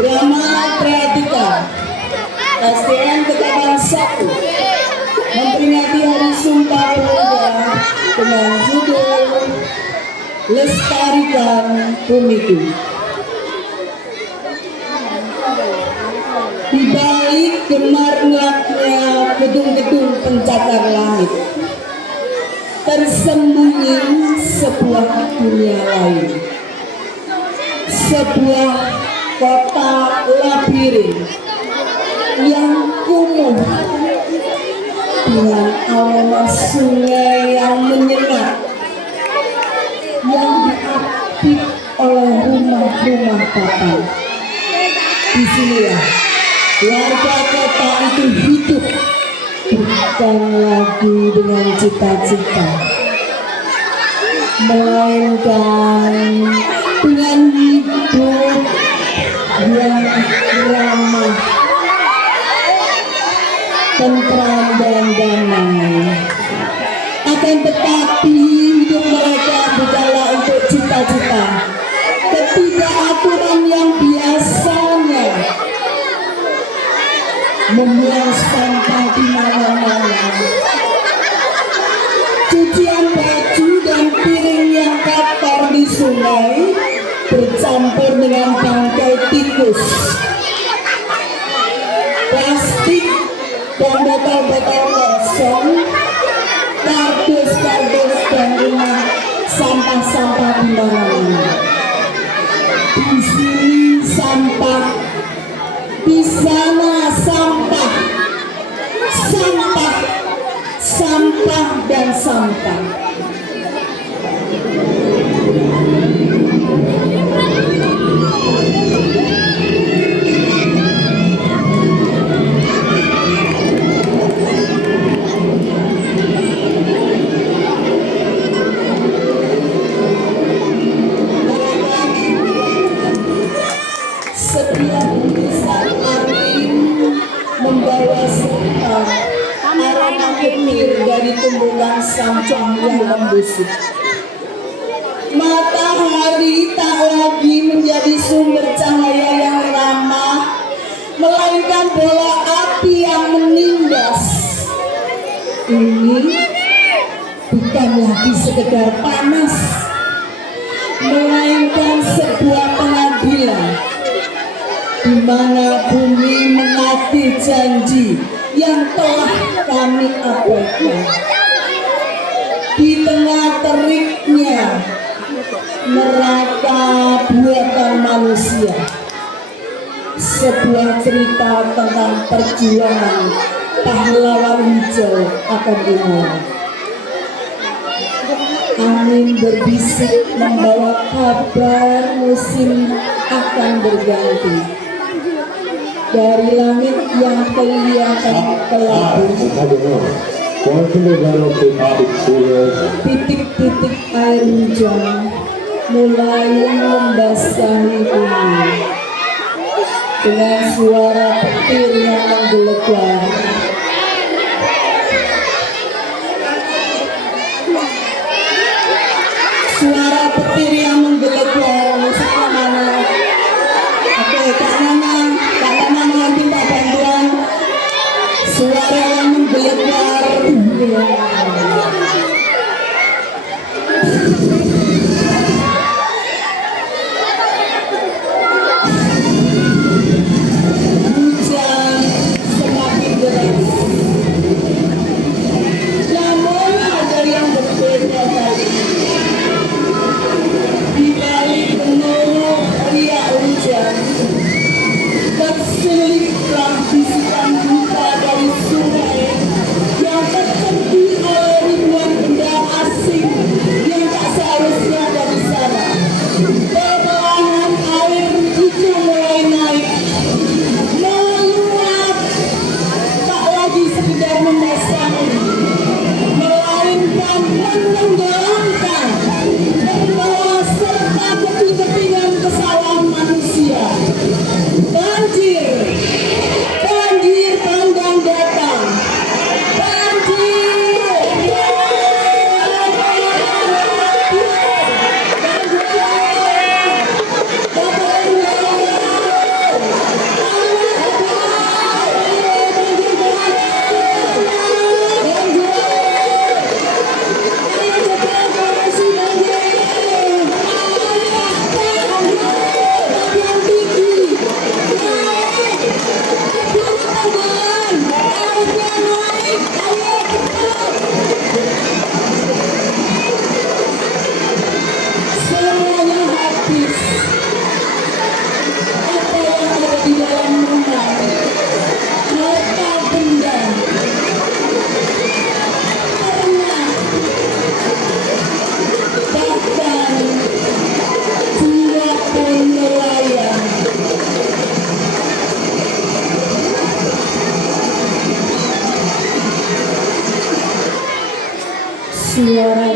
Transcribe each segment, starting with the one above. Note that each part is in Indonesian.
Rama Priatika SDN Ketaban 1 memperingati Hari Sumpah Pemuda dengan judul Lestarikan Bumiku. Di balik gemerlapnya gedung-gedung pencakar langit, tersembunyi sebuah dunia lain, sebuah kota labirin yang kumuh dengan aroma sungai yang menyengat, yang diapit oleh rumah-rumah papan. Disinilah warga kota itu hidup, bukan lagi dengan cita-cita, melainkan dengan hidup yang ramah, tentram dan damai. Akan tetapi hidup mereka berjalan untuk cita-cita, ketidakaturan yang biasanya membuang sampah di mana-mana, cucian baju dan piring yang kotor di sungai bercampur dengan bangkai tikus, plastik dan botol-botol kosong, kardus-kardus dan rumah sampah-sampah di mana-mana. Di sini sampah, di sana sampah, sampah, sampah dan sampah. Setiap hembusan angin membawa serta aroma getir dari tumbuhan sampah yang membusuk. Matahari tak lagi menjadi sumber cahaya yang ramah, melainkan bola api yang menindas. Ini bukan lagi sekedar panas, melainkan sebuah pengadilan di mana bumi menagih janji yang telah kami abaikan. Di tengah teriknya neraka buatan manusia, sebuah cerita tentang perjuangan pahlawan hijau akan dimulai. Angin berbisik membawa kabar musim akan berganti. Dari langit yang kelihatan kelabu, titik-titik air hujan mulai membasahi bumi. Dengan suara petir yang menggelegar, suara petir yang menggelegar, musiknya mana? Oke, Kak Nana nanti Pak bantuan. Suara yang menggelegar. Hujan semakin deras.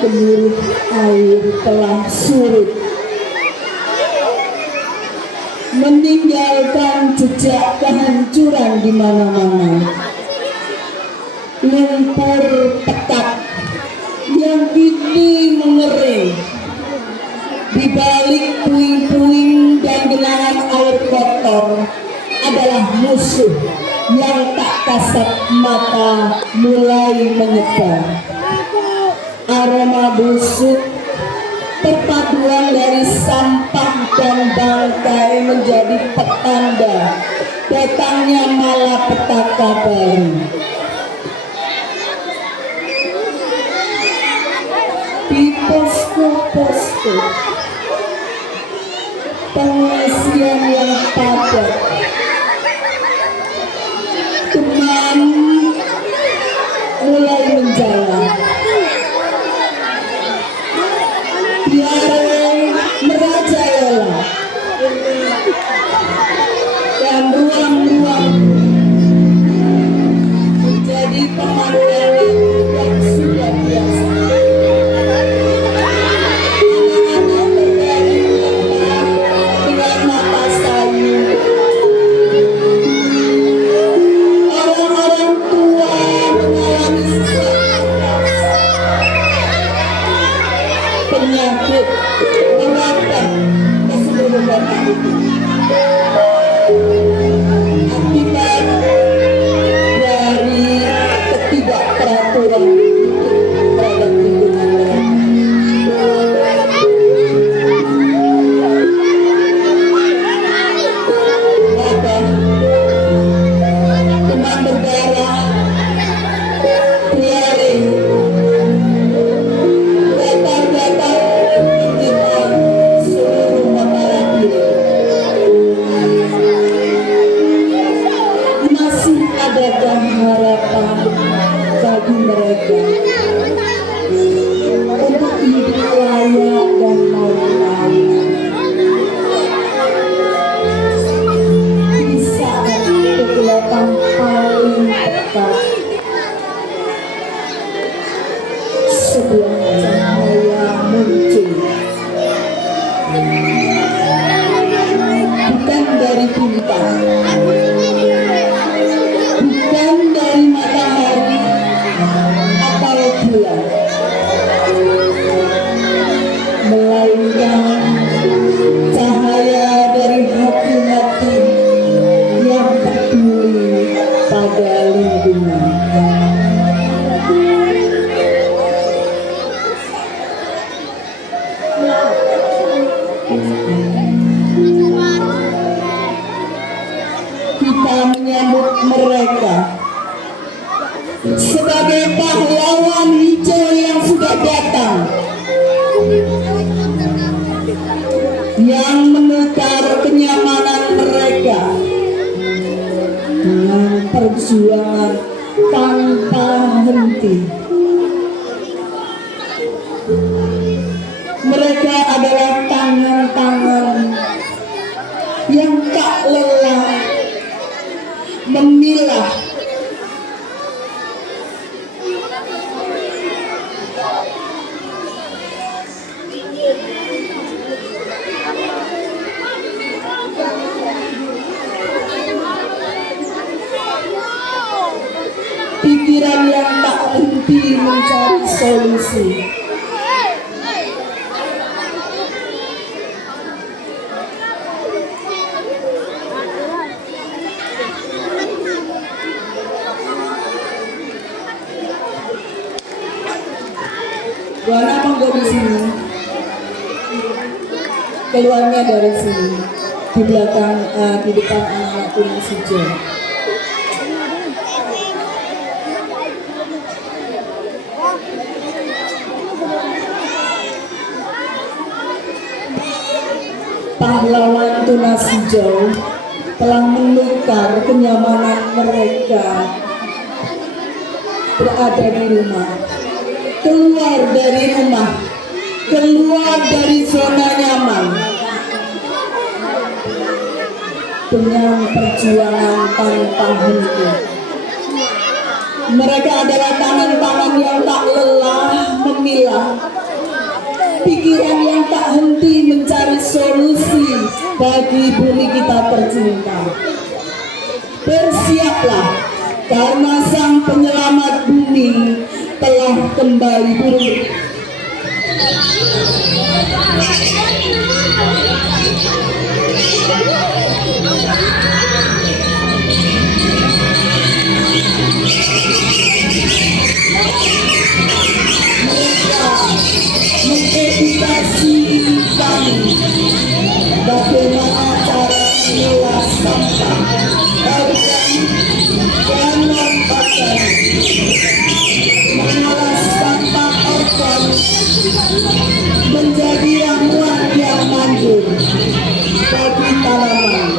gemuruh air telah surut, meninggalkan jejak kehancuran di mana-mana. Lumpur pekat yang kini mengering di balik puing-puing dan genangan air kotor adalah musuh yang tak kasat mata mulai menyebar. Aroma busuk perpaduan dari sampah dan bangkai menjadi petanda datangnya malapetaka baru. Di posko-posko pengungsian yang padat, teman mulai menjalan. Diare merajalela dan ruang-ruang menjadi pemandangan yang sudah biasa. Anak-anak berbaring lemah dengan mata sayu. Orang-orang tua mengalami penyakit mengapa keseluruhan itu akibat dari ketidakteraturan terhadap lingkungan mereka. Teman berdarah diare harapan bagi mereka untuk hidup layak dan normal di saat kegelapan paling pekat. Sebuah cahaya muncul, bukan dari bintang, bukan dari matahari atau bulan, melainkan cahaya dari hati-hati yang peduli pada lingkungan. Kita menyambut mereka sebagai pahlawan hijau yang sudah datang, yang menukar kenyamanan mereka dengan perjuangan tanpa henti. Mereka adalah tangan-tangan yang tak lelah memilah pikiran yang tak henti mencari solusi. Buana monggo di sini, keluarnya dari sini, di belakang, di depan anak-anak tunas hijau. Pahlawan tunas hijau telah menukar kenyamanan mereka berada di rumah, keluar dari rumah, keluar dari zona nyaman dengan perjuangan tanpa henti. Mereka adalah tangan-tangan yang tak lelah memilah, pikiran yang tak henti mencari solusi bagi bumi kita tercinta. Bersiaplah, karena sang penyelamat bumi telah kembali turun. Mengedukasi kami bagaimana cara mengolah sampah organik dan non-organik, mengolah sampah organik menjadi ramuan yang manjur bagi tanaman,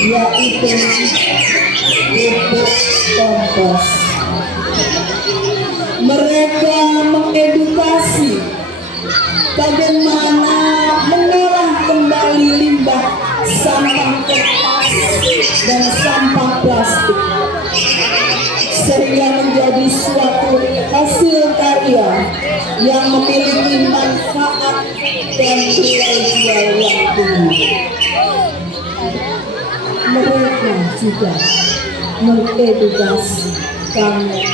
yaitu pupuk kompos. Mereka mengedukasi bagaimana mengolah kembali limbah sampah kertas dan sampah plastik, sehingga menjadi suatu hasil karya yang memiliki manfaat dan nilai jual yang tinggi. Mereka juga mengedukasi kami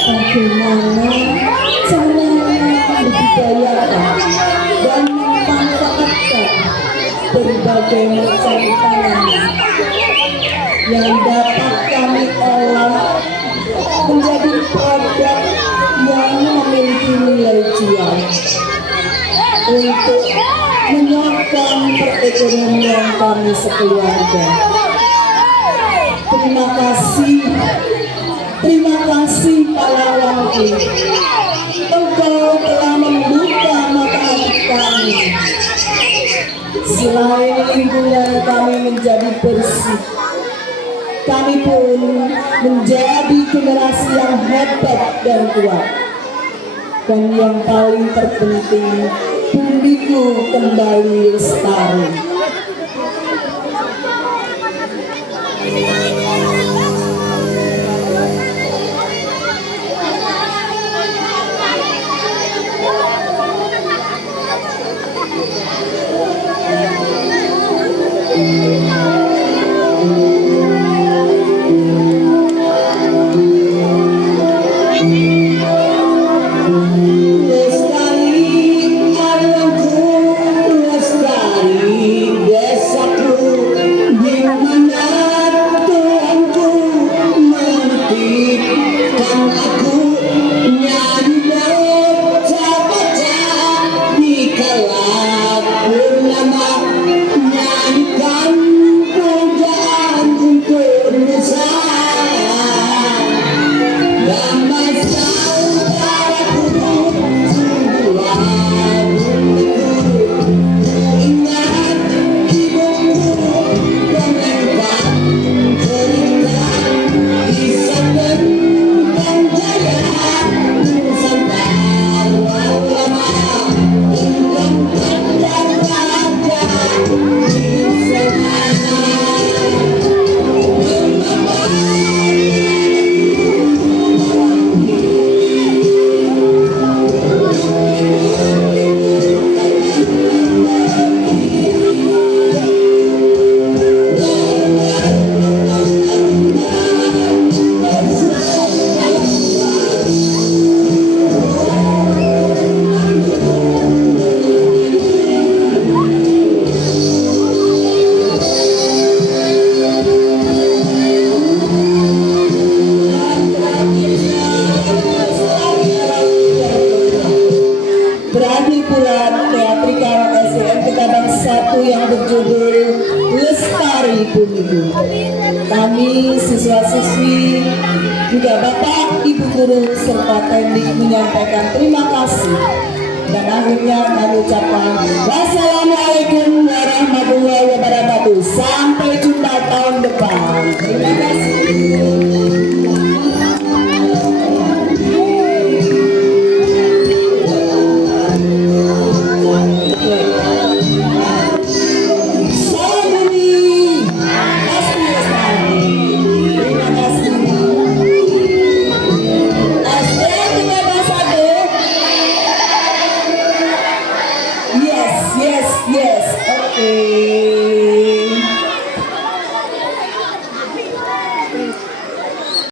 bagaimana cara membudidayakan dan memanfaatkan berbagai macam tanaman yang dapat kami olah menjadi produk yang memiliki nilai jual untuk menyokong perekonomian kami sekeluarga. Terima kasih pahlawanku, engkau telah membuka mata hati kami. Selain lingkungan kami menjadi bersih, kami pun menjadi generasi yang hebat dan kuat. Dan yang paling terpenting, bumiku kembali lestari. berjudul Lestari Bumiku. Kami siswa-siswi, juga Bapak, Ibu Guru, serta Tendik menyampaikan terima kasih. Dan akhirnya kami ucapkan wassalamualaikum warahmatullahi wabarakatuh. Sampai